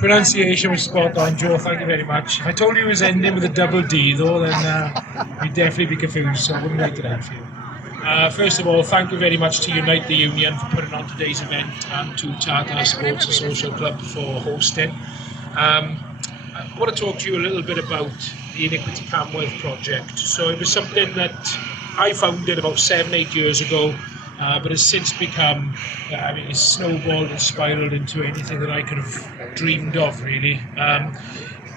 Pronunciation was spot on, Joe. Thank you very much. If I told you it was ending with a double D, though, then you'd definitely be confused, so I wouldn't write it out for you. First of all, thank you very much to Unite the Union for putting on today's event and to Tata Sports and Social Club for hosting. I want to talk to you a little bit about the Iniquity Camworth project. So it was something that I founded about 7-8 years ago, but has since become, it's snowballed and spiralled into anything that I could have dreamed of, really.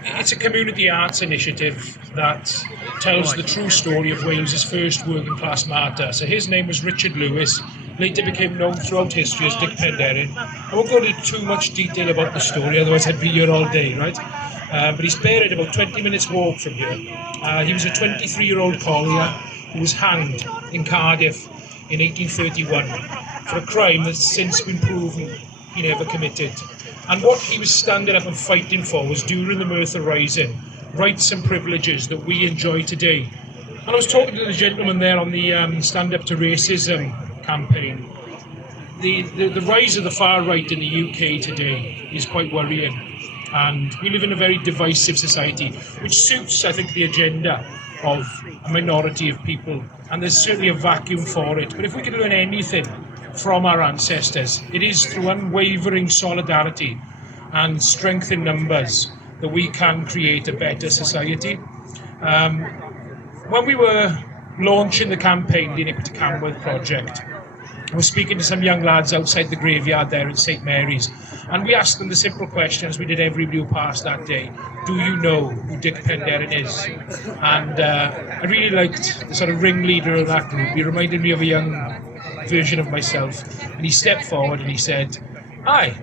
It's a community arts initiative that tells the true story of Wales's first working class martyr. So his name was Richard Lewis, later became known throughout history as Dick Penderyn. I won't go into too much detail about the story, otherwise I'd be here all day, right? But he's buried about 20 minutes walk from here. He was a 23-year-old collier who was hanged in Cardiff in 1831 for a crime that's since been proven he never committed. And what he was standing up and fighting for was, during the Merthyr Rising, rights and privileges that we enjoy today. And I was talking to the gentleman there on the Stand Up to Racism campaign. The rise of the far right in the UK today is quite worrying. And we live in a very divisive society, which suits, I think, the agenda of a minority of people. And there's certainly a vacuum for it. But if we can learn anything from our ancestors, it is through unwavering solidarity and strength in numbers that we can create a better society. When we were launching the campaign, the Iniquity Camworth project, I was speaking to some young lads outside the graveyard there in St Mary's, and we asked them the simple question, as we did everybody who passed that day: do you know who Dick Penderyn is? And I really liked the sort of ringleader of that group. He reminded me of a young version of myself, and he stepped forward and he said, "Aye,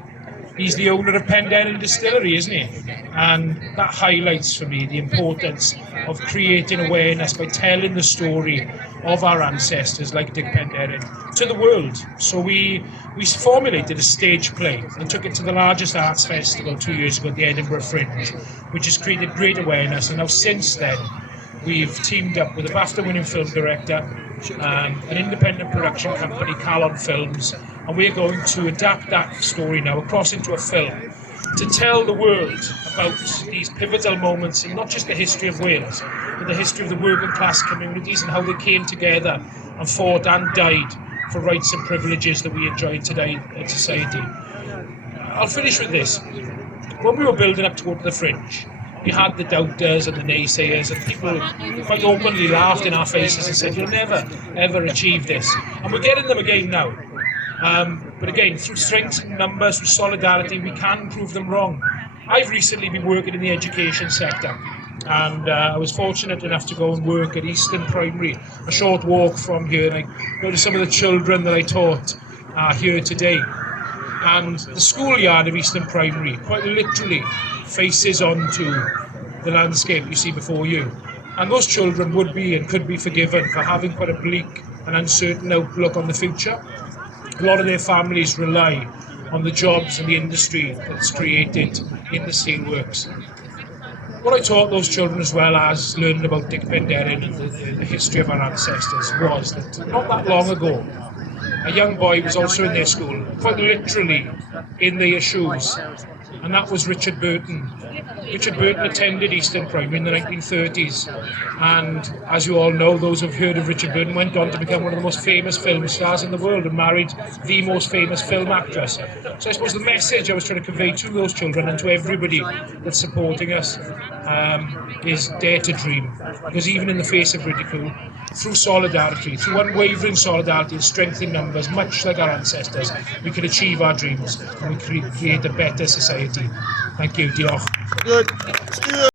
he's the owner of Penderyn Distillery, isn't he?" And that highlights for me the importance of creating awareness by telling the story of our ancestors like Dick Penderyn to the world. So we formulated a stage play and took it to the largest arts festival 2 years ago at the Edinburgh Fringe, which has created great awareness. And now since then, we've teamed up with a BAFTA-winning film director, an independent production company, Calon Films, and we're going to adapt that story now across into a film to tell the world about these pivotal moments in not just the history of Wales, but the history of the working class communities and how they came together and fought and died for rights and privileges that we enjoy today in society. I'll finish with this. When we were building up to go to the Fringe, we had the doubters and the naysayers, and people quite openly laughed in our faces and said, "You'll never, ever achieve this." And we're getting them again now. But again, through strength in numbers, through solidarity, we can prove them wrong. I've recently been working in the education sector, and I was fortunate enough to go and work at Easton Primary, a short walk from here, and I noticed some of the children that I taught are here today. And the schoolyard of Easton Primary quite literally faces onto the landscape you see before you. And those children would be and could be forgiven for having quite a bleak and uncertain outlook on the future. A lot of their families rely on the jobs and the industry that's created in the steelworks. What I taught those children, as well as learning about Dick Penderyn and the history of our ancestors, was that not that long ago, a young boy was also in their school, quite literally in their shoes, and that was Richard Burton. Richard Burton attended Easton Primary in the 1930s, and as you all know, those who've heard of Richard Burton, went on to become one of the most famous film stars in the world and married the most famous film actress. So I suppose the message I was trying to convey to those children and to everybody that's supporting us is dare to dream, because even in the face of ridicule, through solidarity, through unwavering solidarity and strength in numbers, much like our ancestors, we can achieve our dreams and we create a better society. Thank you. Diolch. Good.